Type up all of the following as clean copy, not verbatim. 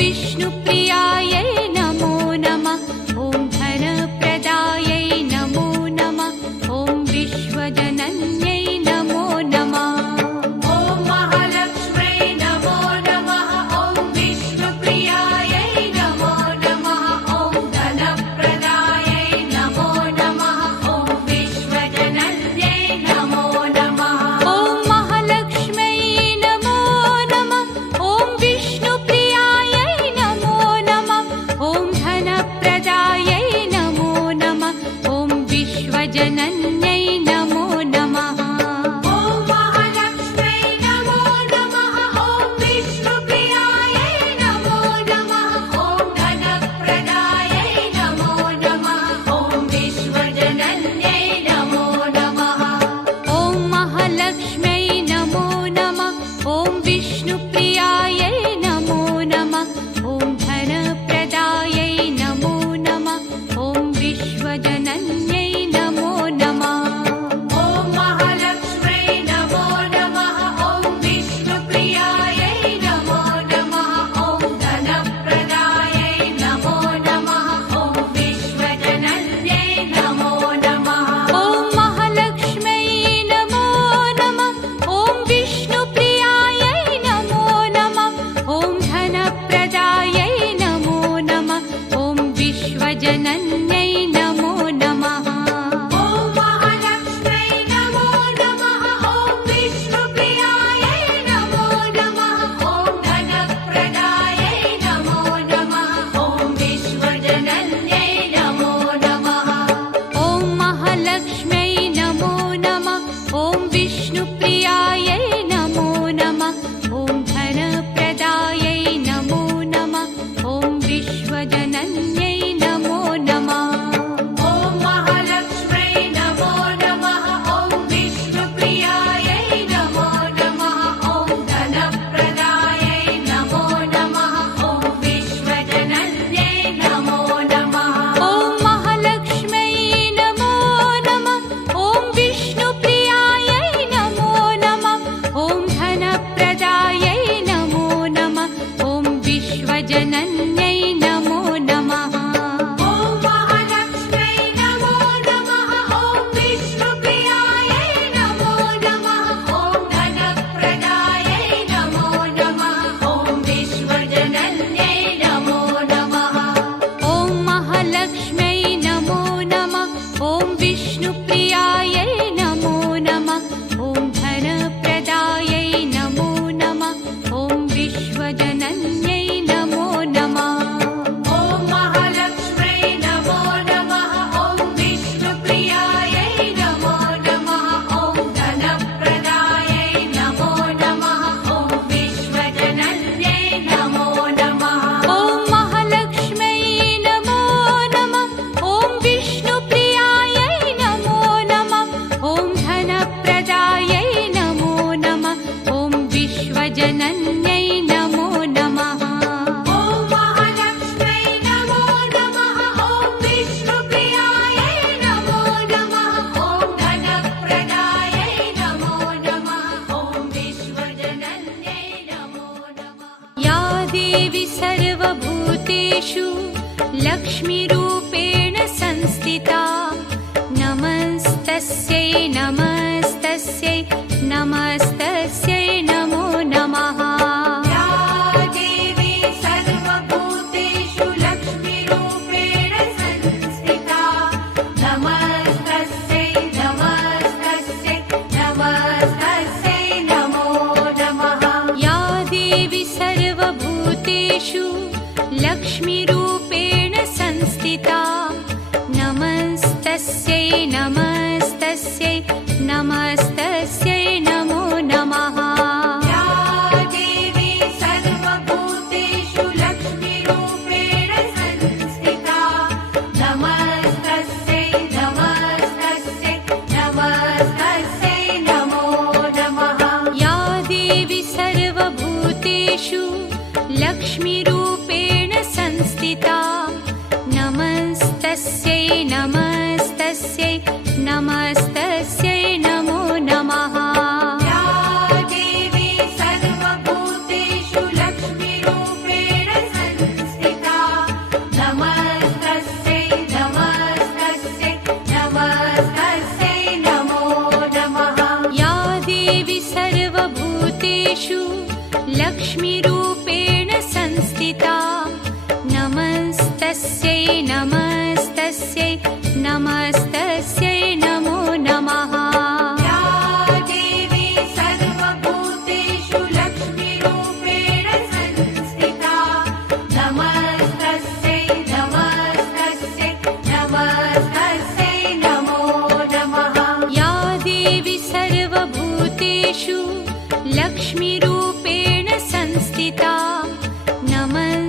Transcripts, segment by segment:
विष्णुप्रियायै नमो नमः। ॐ धनप्रदायै नमो नमः। ॐ विश्वजनन्यै नमो नमः। ॐ महालक्ष्म्यै नमो नमः। ॐ विष्णुप्रियायै नमो नमः। ॐ धनप्रदायै नमो नमः। ॐ विश्वजनन्यै नमो नमः। ॐ महालक्ष्म्यै नमो नमः। ॐ विष्णुप्रियायै नमो नमः। ॐ धनप्रदायै नमो नमः। ॐ विश्वजनन्यै नमो नमः। ॐ महालक्ष्म्यै नमो नमः। ॐ विष्णुप्रियायै नमो नमः। ॐ धनप्रदायै नमो नमः। ॐ विश्वजनन्यै नमो नमः। ॐ महालक्ष्म्यै नमो नमः। ॐ विष्णुप्रियायै नमो नमः। ॐ धनप्रदायै नमो नमः। ॐ विश्वजनन्यै नमो नमः। ॐ महालक्ष्म्यै नमो नमः। ॐ विष्णुप्रियायै नमो नमः। ॐ धनप्रदायै नमो नमः। ॐ विश्वजनन्यै नमो नमः। ॐ महालक्ष्म्यै नमो नमः। ॐ विष्णुप्रियायै नमो नमः। ॐ धनप्रदायै नमो नमः। ॐ विश्वजनन्यै नमो नमः। ॐ महालक्ष्म्यै नमो नमः। ॐ विष्णुप्रियायै नमो नमः। ॐ धनप्रदायै नमो नमः। ॐ विश्वजनन्यै नमो नमः। ॐ महालक्ष्म्यै नमो नमः। ॐ विष्णुप्रियायै नमो नमः। ॐ धनप्रदायै नमो नमः। ॐ विश्वजनन्यै नमो नमः। ॐ महालक्ष्म्यै नमो नमः। ॐ विष्णुप्रियायै नमो नमः। ॐ धनप्रदायै नमो नमः। ॐ विश्वजनन्यै नमो नमः। ॐ महालक्ष्म्यै नमो नमः। ॐ विष्णुप्रियायै नमो नमः। ॐ धनप्रदायै नमो नमः। ॐ विश्वजनन्यै नमो नमः। ॐ महालक्ष्म्यै नमो नमः। ॐ विष्णुप्रियायै नमो नमः। ॐ धनप्रदायै नमो नमः। ॐ विश्वजनन्यै नमो नमः। ॐ महालक्ष्म्यै नमो नमः। ॐ विष्णुप्रियायै नमो नमः। ॐ धनप्रदायै नमो नमः। ॐ विश्वजनन्यै नमो नमः। ॐ महालक्ष्म्यै नमो नमः। ॐ विष्णुप्रियायै नमो नमः। ॐ धनप्रदायै नमो नमः। ॐ विश्वजनन्यै नमो नमः। ॐ महालक्ष्म्यै नमो नमः। ॐ विष्णुप्रियायै नमो नमः। ॐ धनप्रदायै नमो नमः। ॐ विश्वजनन्यै नमो नमः। ॐ महालक्ष्म्यै नमो नमः। ॐ विष्णुप्रियायै नमो नमः। ॐ धनप्रदायै नमो नमः। ॐ विश्वजनन्यै नमो नमः। या देवी सर्वभूतेषु लक्ष्मीरूपेण संस्थिता नमस्तस्यै नमस्तस्यै नमस्तस्यै नमो नमः। या देवी सर्वभूतेषु लक्ष्मीरूपेण संस्थिता नमस्तस्यै नमस्तस्यै नमस्तस्यै नमो नमः। या देवी सर्वभूतेषु लक्ष्मीरूपेण संस्थिता नमस्तस्यै नमस्तस्यै नमस्तस्यै नमो नमः। या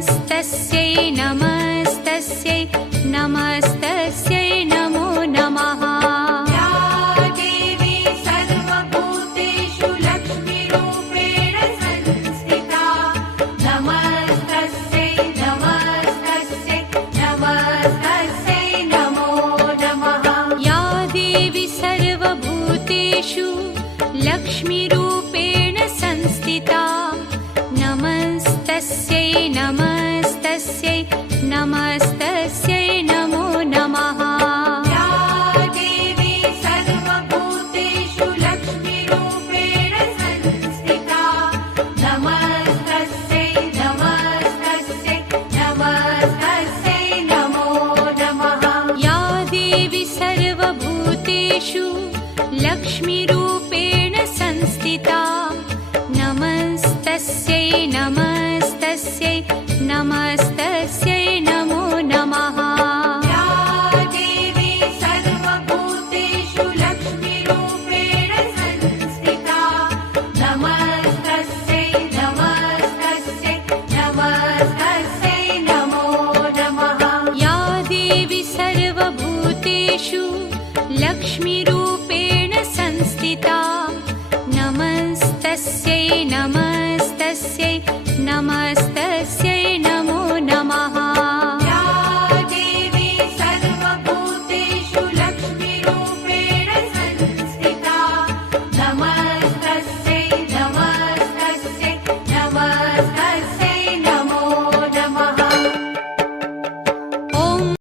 नमस्तस्यै नमस्तस्यै नमस्तस्यै नमो नमः या देवी सर्वभूतेषु लक्ष्मीरूपेण संस्थिता नमस्तस्यै नमस्तस्यै नमस्तस्यै नमो नमः या देवी सर्वभूतेषु लक्ष्मीरूपेण संस्थिता नमस्तस्यै नमस्तस्यै नमस्तस्यै नमो नमः या देवी सर्वभूतेषु लक्ष्मीरूपेण संस्थिता नमस्तस्यै नमस्तस्यै नमस्तस्यै नमो नमः या देवी सर्वभूतेषु लक्ष्मीरूपेण संस्थिता नमस्तस्यै नमस्तस्यै नमस्तस्यै